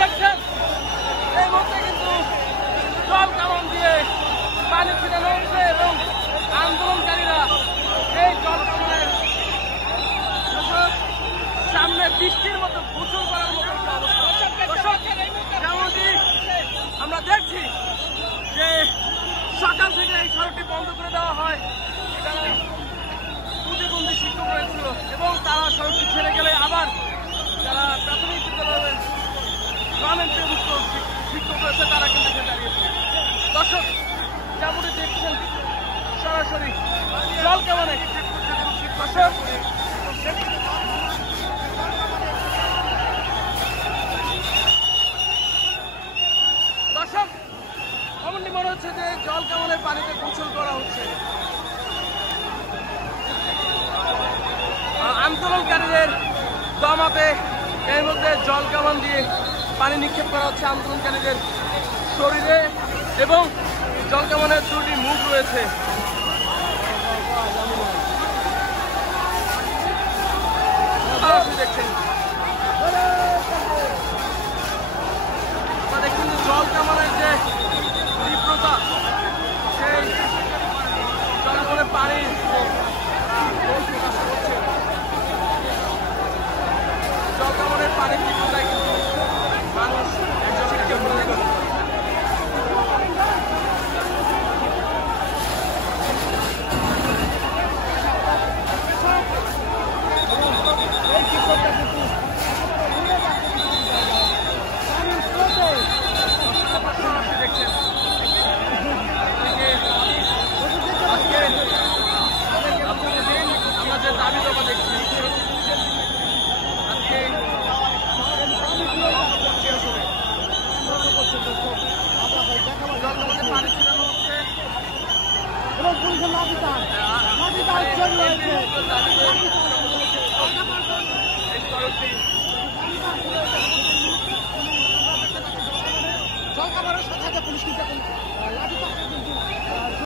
দেখছেন এই মুহূর্তে কিন্তু জল কামান দিয়ে পানি ছিটানো হচ্ছে এবং আন্দোলনকারীরা এই জল কামানের সামনে বৃষ্টির মতো গোসল করার মতো একটা অবস্থা। যেমনটি আমরা দেখছি যে সকাল থেকে এই সড়কটি বন্ধ করে দেওয়া হয়, এখানে প্রতিবন্ধী শিক্ষক রয়েছিল এবং তারা সড়কটি ছেড়ে গেলে আবার যারা প্রাথমিক বিদ্যালয়ের গ্রামেন্দ্রভুক্ত শিক্ষক রয়েছে তারা কিন্তু এখানে দাঁড়িয়েছে। দর্শক যেমনটি দেখছেন সরাসরি জল কামানে দর্শক দর্শক এমনটি মনে হচ্ছে যে জল কামানের পানিতে গোসল করা হচ্ছে। আন্দোলনকারীদের দমাতে এর মধ্যে জল কামান দিয়ে পানি নিক্ষেপ করা হচ্ছে আন্দোলনকারীদের শরীরে এবং জল কামানের দুটি মুখ রয়েছে। দেখছেন জল কামানের যে তীব্রতা, সেই জল কামানের পানি জল কামানের পানির তীব্রতায় কিন্তু মানুষ শিক্ষা করে গেল। জল কামানের সাথে পুলিশ কিন্তু